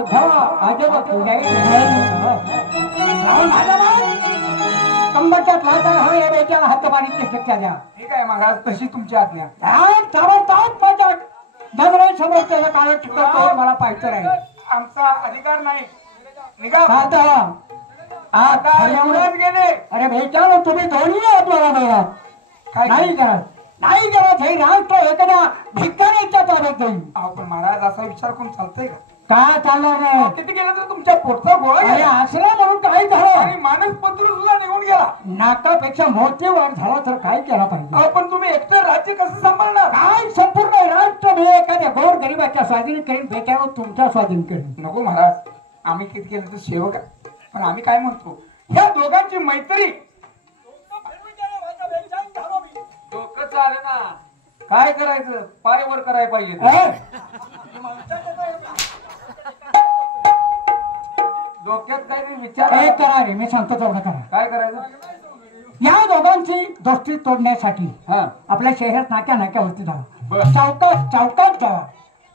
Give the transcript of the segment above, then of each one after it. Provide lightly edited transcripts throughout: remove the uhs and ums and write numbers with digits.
उद्धवा अजब तुझ्याही कंबरच्यात लाचा हा या बेट्याला हातमारीची शक्य द्या. ठीक आहे महाराज, तशी तुमची आज्ञा. माझ्या दगडे समोर त्याचं कारण टिकवतो मला पाहिजे राहील. आमचा अधिकार नाही. निघा आता एवढ्याच गेले. अरे भेटाल तुम्ही दोन्ही आहात मला बघा. काय नाही करत नाही करत हे राष्ट्र एखाद्या भिकाऱ्याच्या ताब्यात जाईल. अहो पण महाराज असा विचार करून चालतंय का? काय चालणार नाही. किती गेलं तर तुमच्या पोटचा गोळा अरे असला म्हणून काय झालं. आणि मानस पत्र सुद्धा निघून गेला. नाकापेक्षा मोठी वाढ झाला तर काय केला पाहिजे. अहो पण तुम्ही एकटं राज्य कसं सांभाळणार? काय संपूर्ण राष्ट्र मी एखाद्या गोर गरीबाच्या स्वाधीन करीन भेटावं तुमच्या स्वाधीन करीन. नको महाराज, आम्ही किती केलं तर सेवक आहे. पण आम्ही काय म्हणतो, ह्या दोघांची मैत्री डोकं चाले ना. काय करायचं, पारेवर करायला पाहिजे. डोक्यात काही विचार करा रे, मी सांगतो तेवढं करा. काय करायचं? या दोघांची दोस्ती तोडण्यासाठी हा आपल्या शहरात नाक्या नाक्यावरती बर. जावा. चौकात चौकात जावा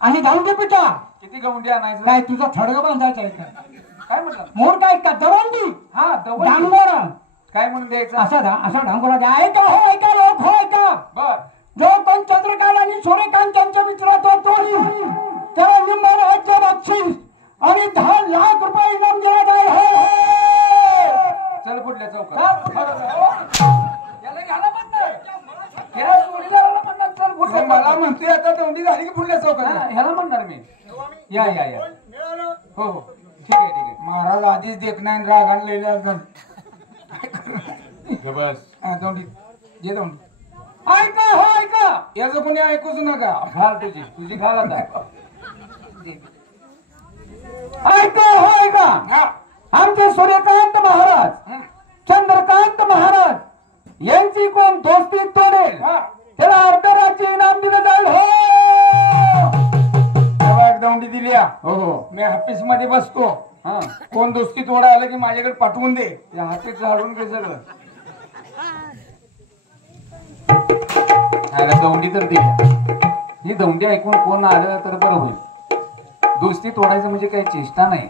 आणि जाऊन दे पिटा. किती गवंडी आणायचं? काय तुझं थडग बांधायचं आहे का? काय म्हटलं? मोर काय का दवंडी हा दवंडी. डांगोरा काय म्हणून द्यायचं? असा डांगोरा द्या. ऐका हो ऐका लोक हो ऐका. बर. जो कोण चंद्रकांत आणि सूर्यकांत त्यांच्या मित्राचा तोडी त्याला निम्म राज्य बक्षीस आणि 10 लाख रुपये इनाम दिला जाईल. चल पुढल्या चौकात. याला घ्यायला म्हणणार. ह्याला जोडीदाराला म्हणणार चल पुढल्या. मला म्हणतोय आता दवंडी झाली की पुढल्या चौकात. ह्याला म्हणणार मी. या या या. हो हो ठीक आहे ठीक आहे. महाराज आधीच देखणार राग आणलेला बस. दौंडी जे दौंडी. ऐका हो ऐका, याचं कोणी ऐकूच नका. घाल तुझी घाल आता. ऐका हो ऐका. आमचे सूर्यकांत महाराज चंद्रकांत महाराज यांची कोण दोस्ती तोडेल त्याला अर्धराज्य इनाम दिलं जाईल. हो दौंडी दिली. हो हो मी ऑफिस मध्ये बसतो. हा कोण दोस्ती तोडा आलं की माझ्याकडे पाठवून दे. या हातीत झाडून घे सगळं. दौंडी तर दे. ही दौंडी ऐकून कोण आलं तर बरं होईल. दोस्ती तोडायचं म्हणजे काही चेष्टा नाही.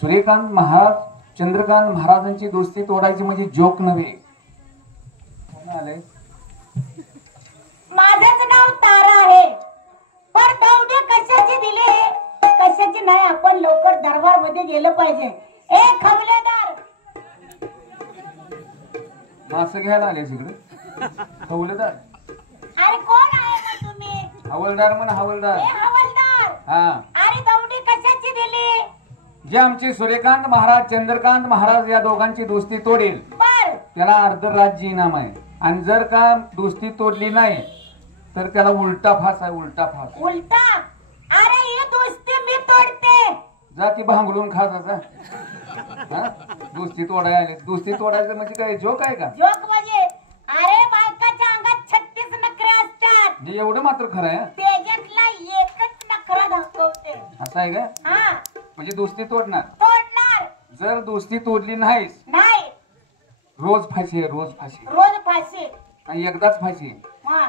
सूर्यकांत महाराज चंद्रकांत महाराजांची दोस्ती तोडायची म्हणजे जोक नव्हे. कोण आलंय? माझंच नाव तारा आहे. पण दौंडी कशाची दिली कशाची नाही आपण लवकर दरबार मध्ये गेलं पाहिजे. ए खवलेदार, मासं घ्यायला आले इकडे. हवलदार. अरे कोण आहे ना तुम्ही? हवलदार म्हण हवलदार. ए हवलदार. हा अरे दौंडी कशाची दिली? जे आमचे सूर्यकांत महाराज चंद्रकांत महाराज या दोघांची दोस्ती तोडेल बर त्याला अर्ध राज्य इनाम आहे. आणि जर का दोस्ती तोडली नाही तर त्याला उलटा फास आहे. उलटा फास. उलटा? अरे ही दोस्ती मी तोडते. जा ती भांगलून खा जा. दोस्ती तोडायला आले. दोस्ती तोडायचं म्हणजे काय जोक आहे का? जोक म्हणजे अरे बायकाच्या अंगात 36 नखरे असतात. हे एवढं मात्र खरं आहे. त्याच्यातला एकच नखरा दाखवते. असं आहे का? हा म्हणजे दोस्ती तोडणार. तोडणार. जर दोस्ती तोडली नाहीस नाही रोज फाशी आहे. रोज फाशी. रोज फाशी. आणि एकदाच फाशी. हा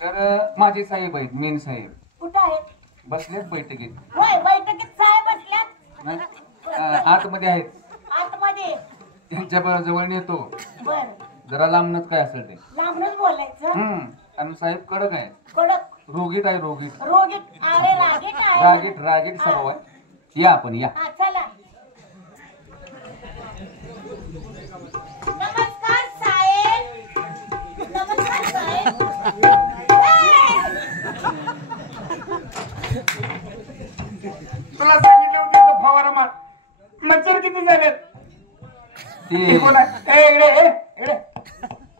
तर माझे साहेब आहेत. मेन साहेब कुठं आहेत? बसलेत बैठकीत. होय बैठकीत साहेब असल्यात. आतमध्ये आहेत. आतमध्ये. त्यांच्या जवळ नेतो. बर जरा लांबनच काय असेल ते. लांबूनच बोलायचं. आणि साहेब कडक आहे. कडक. रोगीट आहे. रोगीट. रोगीट. अरे रागीट आहे. रागीट रागीट सर्व आहे. या आपण या. हा चला. नमस्कार साहेब. नमस्कार साहेब. तुला सांगितलं होतं फवारा मार. मच्छर किती झालेत? ते कोण आहे? इकडे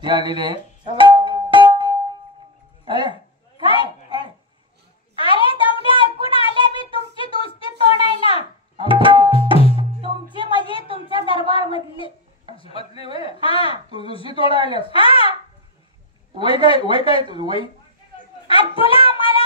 ते आलेले काय? अरे दौंडी ऐकून आले मी तुमची दोस्ती तोडायला. तुमची म्हणजे तुमच्या दरबार मधली बदली वय. हा तू दुसरी तोडा आल्यास. हा वय काय तुझं वय? आज तुला मला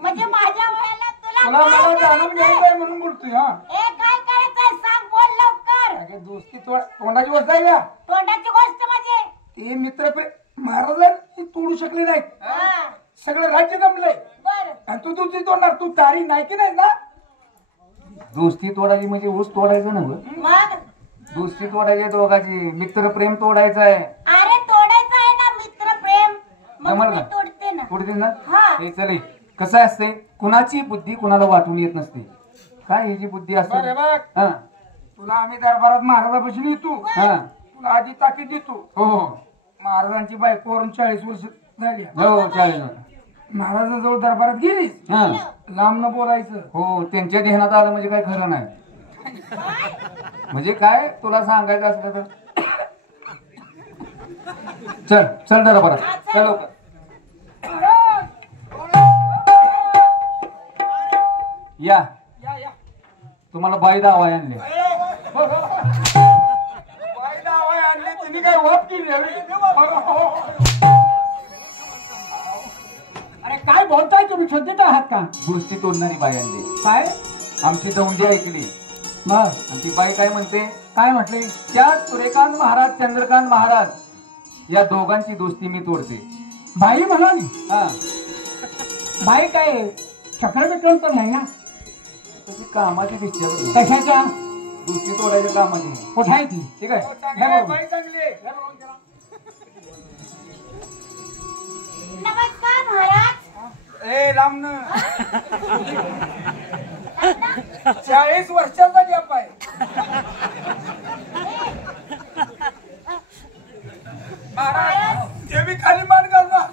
म्हणजे माझ्या वेळेला तुला तुला काय मला जाणून करायचंय? घ्यायचंय म्हणून बोलतोय. हा ए काय करायचंय सांग, बोल लवकर. दोस्ती तोंडाची गोष्ट आहे का? तोंडाची गोष्ट म्हणजे ते मित्र महाराजांनी तोडू शकले नाहीत. हा सगळं राज्य जमलंय बर. आणि तू तुझी तोडणार. तू तारी नाही की नाही ना? दोस्ती तोडायची म्हणजे ऊस तोडायचं ना गं. मग दोस्ती तोडायची दोघाची, मित्र प्रेम तोडायचं आहे. अरे तोडायचं आहे ना मित्र प्रेम, मग जमल मी का? तोडते ना. तोडते ना. हा. हे चले, कसं असते कुणाची बुद्धी कुणाला वाटून येत नसते. काय ही जी बुद्धी असते. बरं बघ, हा तुला आम्ही दरबारात महाराजापासून येतो, हा तुला आधी ताकीद देतो. हो हो महाराजांची बायको वरून 40 वर्ष झाली. हो चालेल. महाराजाजवळ दरबारात गेलीस, हा लांब न बोलायचं. हो, त्यांच्या ध्यानात आलं म्हणजे काय खरं नाही. म्हणजे काय तुला सांगायचं असलं तर चल चल जरा बरं चल लवकर. या या या तुम्हाला बाई दावा आणले. बाईला आवाज आणले, तिने काय वाप केली हवी? अरे काय बोलताय तुम्ही, शुद्धीत आहात का? गोष्टी तोडणारी बाई आणली. काय आमची दौंडी ऐकली मग आणि ती बाई काय म्हणते, काय म्हटले? त्या सूर्यकांत महाराज चंद्रकांत महाराज या दोघांची दोस्ती मी तोडते. बाई म्हणाली. हा बाई काय चक्रविक्रम तर नाही ना? त्याची कामाची दिसते बरं. कशाच्या? दोस्ती तोडायच्या कामाची. कुठे आहे ती? ठीक आहे. चांगली आहे, बाई चांगली आहे. नमस्कार महाराज. ए लांब न 40 वर्षाचा गॅप आहे. महाराज ते बी खाली मान करणार.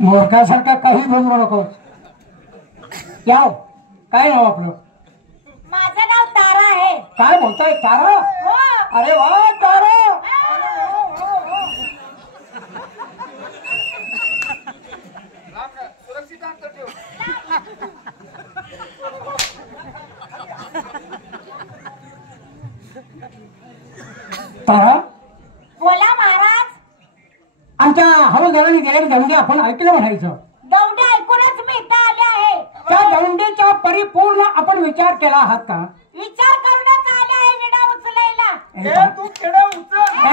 मूर्खासारखा काही बोलू नकोस. या हो. काय नाव आपलं? माझं नाव तारा आहे. काय बोलताय? तारा? हो. अरे वा तारा. सुरक्षित अंतर ठेव. तारा, बोला महाराज. आमच्या हवालदाराने गेलेली दौंडी आपण ऐकलं म्हणायचं. दौंडी ऐकूनच मी इथं आले आहे. त्या दौंडीचा परिपूर्ण आपण विचार केला आहात का? विचार करूनच आले आहे विडा उचलायला. ए तू खेडा उचल. ए,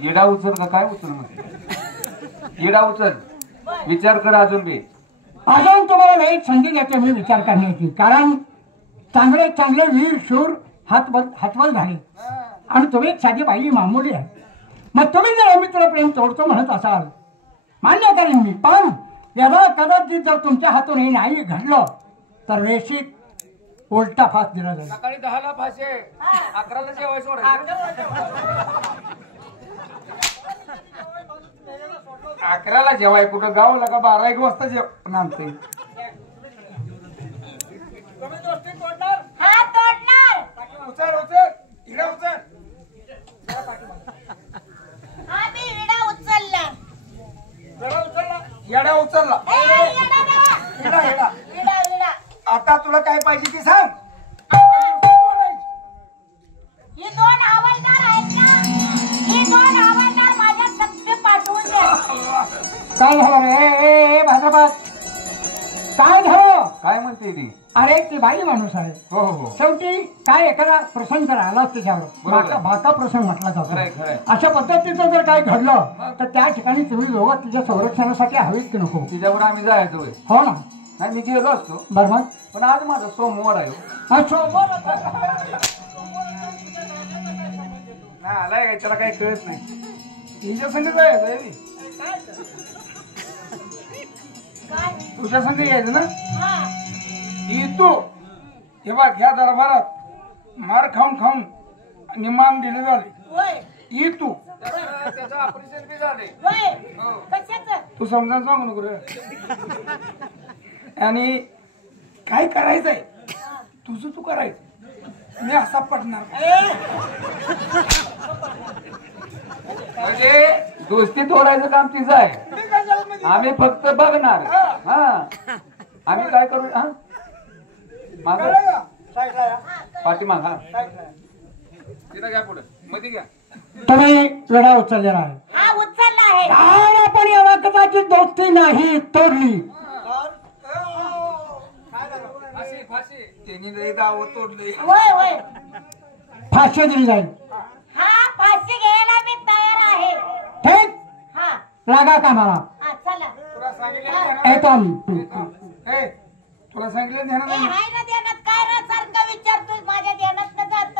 येडा उचल का काय उचल म्हणते. येडा उचल, विचार कर अजून बी. अजून तुम्हाला वेळ संधी देते मी विचार करण्याची, कारण चांगले चांगले वीर शूर हातवल झाले आणि तुम्ही एक साधी बाई मामुली आहे. मग तुम्ही जर मित्र प्रेम तोडतो म्हणत असाल, मान्य करेन मी, पण याला कदाचित जर तुमच्या हातून हे नाही घडलं तर रेषीत उलटा फास दिला जाईल. सकाळी 10ला फाशे, 11ला जेवाय सोडायचं. 11ला जेवाय कुठं गावला का 12-1 वाजता जेवण आणते. तुम्ही दोस्ती तोडणार? हा तोडणार. उचल उचल इकडे उचल. हा मी विडा उचलला. जरा उचलला. येडा उचलला. ए, येडा देवा. येडा येडा. विडा विडा. आता तुला काय पाहिजे ती सांग. ही दोन हवालदार आहेत ना, ही दोन हवालदार माझ्या सत्य पाठवून द्या. काय झालं रे? ए भाद्रपद, काय झालं? काय म्हणते ती? अरे ती बाई माणूस आहे. हो हो शेवटी काय एखादा प्रसंग जर आला त्याच्यावर बरोबर. बाका प्रसंग म्हटला खरंय, जातो. खरंय. अशा पद्धतीचं जर काय घडलं तर त्या ठिकाणी तुम्ही दोघं तिच्या संरक्षणासाठी हवीत की नको? तिच्यावर आम्ही जायचो होय. हो ना. नाही मी गेलो असतो, बरं मग पण आज माझा सोमवार आहे. नाही आलाय काय त्याला काही कळत नाही. तिच्या संग जायचं काय? तुझ्या संग यायचं ना. हा. तू हे बघ ह्या दरबारात मार खाऊन खाऊन निमान दिले झाले. होय तू त्याचं ऑपरेशन बी झाले. होय. कशाचं? तू समजायला सांगू नको रे. आणि काय करायचंय तुझं तू करायचं. मी असा पडणार. म्हणजे दोस्ती तोडायचं काम तिचं आहे, आम्ही फक्त बघणार. हा आम्ही काय करू? हा माग पाठीमाग. हा तिथं घ्या, पुढे मध्ये घ्या. तुम्ही वेळा उचललेला आहे. हा उचलला आहे. आणि आपण याला कदाचित दोस्ती नाही तोडली फाशी फाशी त्यांनी लई दावं तोडले. होय होय. फाशी दिली जाईल. हा फाशी घ्यायला मी तयार आहे. ठीक, हा लागा कामाला. हा चला. तुला तुला सांगितलं ध्यानात ए, हाय ना ध्यानात काय रे सारखं विचारतोय माझ्या ध्यानात न जात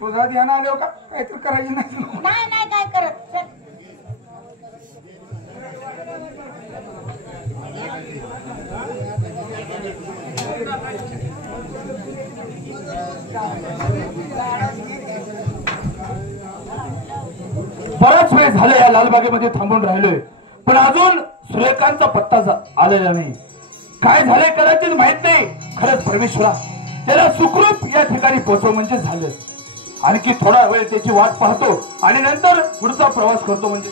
तुझा ध्यान आलो का काहीतरी करायचं नाही नाही नाही काय करत चल. बराच वेळ झाला या लालबागेमध्ये थांबून राहिलोय, पण अजून सूर्यकांतचा पत्ता आलेला नाही. काय झालंय कदाचित माहित नाही. खरंच परमेश्वरा त्याला सुखरूप या ठिकाणी पोहोचव म्हणजे झालं. आणखी थोडा वेळ त्याची वाट पाहतो आणि नंतर पुढचा प्रवास करतो म्हणजे.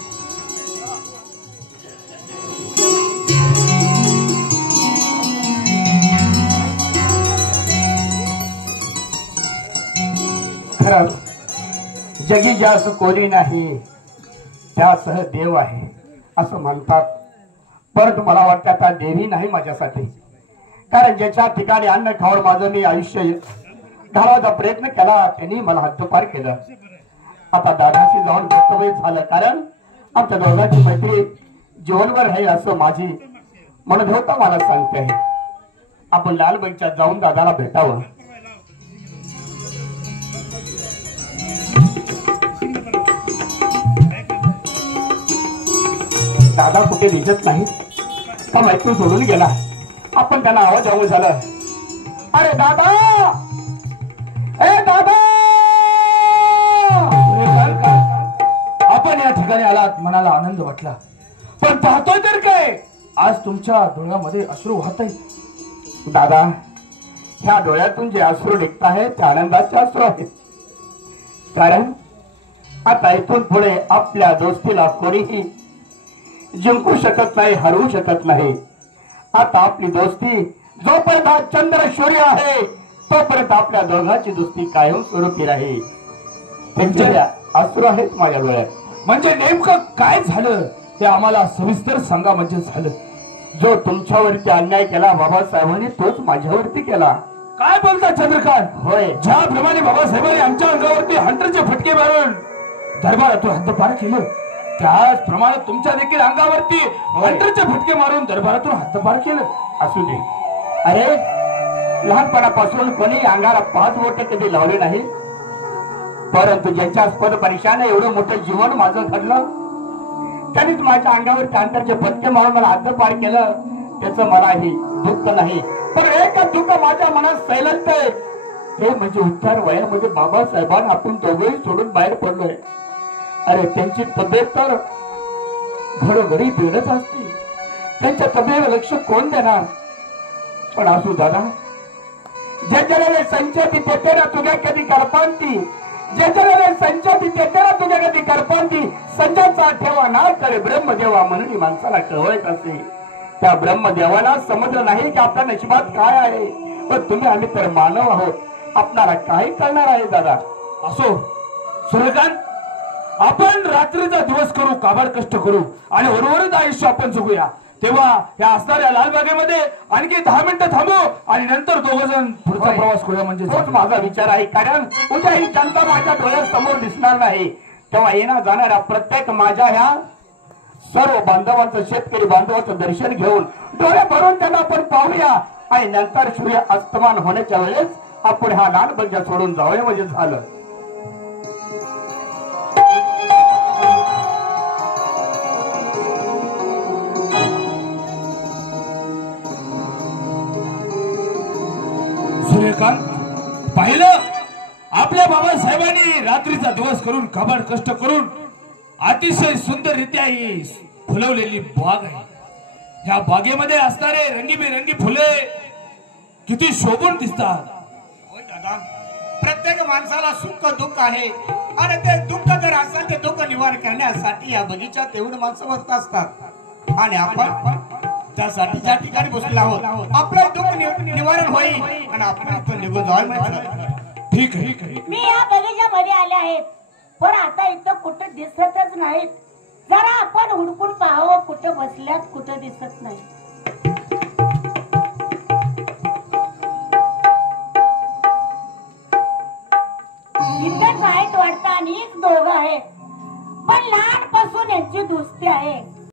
खरं जगी ज्यास कोणी नाही त्यासह देव आहे असं म्हणतात, परंतु मला वाटतं आता देवी नाही माझ्यासाठी. कारण ज्याच्या ठिकाणी अन्न खाऊन माझं मी आयुष्य घालवायचा प्रयत्न केला त्यांनी मला हद्दपार केलं. आता दादाशी जाऊन कर्तव्य झालं, कारण आमच्या दोघांची मैत्री जीवनभर आहे असं माझी मनोधवता मला सांगते आहे. आपण लालबागच्यात जाऊन दादाला भेटावं. दादा कुठे दिसत नाही का मैत्री सोडून गेला. आपण त्यांना आवाज आवाज झाला, अरे दादा, ए दादा. आपण या ठिकाणी आलात, मनाला आनंद वाटला, पण पाहतोय तर काय आज तुमच्या डोळ्यामध्ये अश्रू वाहत आहेत. दादा, ह्या डोळ्यातून जे अश्रू निघत आहेत ते आनंदाचे अश्रू आहेत. कारण आता इथून पुढे आपल्या दोस्तीला कोणीही जिंकू शकत नाही, हरवू शकत नाही. आता आपली दोस्ती जोपर्यंत चंद्र सूर्य आहे तोपर्यंत आपल्या दोघांची दोस्ती कायम स्वरूपी राहील. त्यांच्या अश्रू आहेत माझ्या डोळ्यात. म्हणजे नेमकं काय झालं ते आम्हाला सविस्तर सांगा म्हणजे झालं. जो तुमच्यावरती अन्याय केला बाबासाहेबांनी तोच माझ्यावरती केला. काय बोलता चंद्रकांत? होय, ज्याप्रमाणे बाबासाहेबांनी आमच्या अंगावरती हंटरचे फटके मारून दरबारातून हद्दपार केलं, त्याचप्रमाणे तुमच्या देखील अंगावरती हंटरचे फटके मारून दरबारातून हद्दपार केलं. असू दे. अरे लहानपणापासून कोणी अंगाला 5 बोट कधी लावले नाही, परंतु ज्याच्या पद परीक्षाने एवढं मोठं जीवन माझं घडलं त्यांनीच माझ्या अंगावरती हंटरचे फटके मारून मला हद्दपार केलं. त्याचं मलाही दुःख नाही, पण एक दुःख माझ्या मनात सैलतंय, ते म्हणजे उच्चार वयामध्ये बाबासाहेबांना आपण दोघेही सोडून बाहेर पडलोय. अरे त्यांची तब्येत तर घरोघरी बिघडत असते, त्यांच्या तब्येतीवर लक्ष कोण देणार. पण असू दादा, ज्याच्याकडे संचती तेथे ना तुझ्या कधी करपांती, ज्याच्याकडे संचती तेथे ना तुझ्या कधी करपांती, संचाचा ठेवा ना करे ब्रह्मदेवा म्हणून माणसाला कळवत असे. त्या ब्रह्मदेवाला समजलं नाही की आपल्या नशिबात काय आहे. पण तुम्ही आम्ही तर मानव आहोत, आपणाला काय करणार आहे दादा. असो सूर्यकांत, आपण रात्रीचा दिवस करू, काबाड कष्ट करू आणि उर्वरित आयुष्य आपण जगूया. तेव्हा या असणाऱ्या लालबागेमध्ये आणखी 10 मिनिटं थांबू आणि नंतर दोघजण पुढचा प्रवास करूया म्हणजे तोच माझा विचार आहे. कारण उद्या ही जनता माझ्या डोळ्यासमोर दिसणार नाही. तेव्हा येणार जाणाऱ्या प्रत्येक माझ्या ह्या सर्व बांधवांचं, शेतकरी बांधवांचं दर्शन घेऊन डोळे भरून त्यांना आपण पाहूया आणि नंतर सूर्य अस्तमान होण्याच्या वेळेस आपण हा लालबाग सोडून जाऊया म्हणजे झालं. सूर्यकांत, पाहिलं आपल्या बाबासाहेबांनी रात्रीचा दिवस करून काबाड कष्ट करून अतिशय सुंदररित्या ही फुलवलेली बाग आहे. या बागेमध्ये असणारे रंगीबेरंगी फुले किती शोभून दिसतात. होय दादा, प्रत्येक माणसाला सुख दुःख आहे आणि ते दुःख जर असेल ते दुःख निवारण करण्यासाठी या बगीच्यात एवढे माणसं बसत असतात आणि आपण त्यासाठी ज्या ठिकाणी बसलेलो आहोत आपलं दुःख निवारण होईल आणि आपण इथून निघून जाऊ. ठीक आहे. मी या बगीच्यामध्ये आले आहेत, पण आता इथं कुठं दिसतच नाहीत. जरा आपण हुडकून पाहावं कुठं बसल्यात, कुठं दिसत नाही. इथंच आहेत वाटतं आणि एक दोघं आहेत, पण लहानपासून यांची दोस्ती आहे.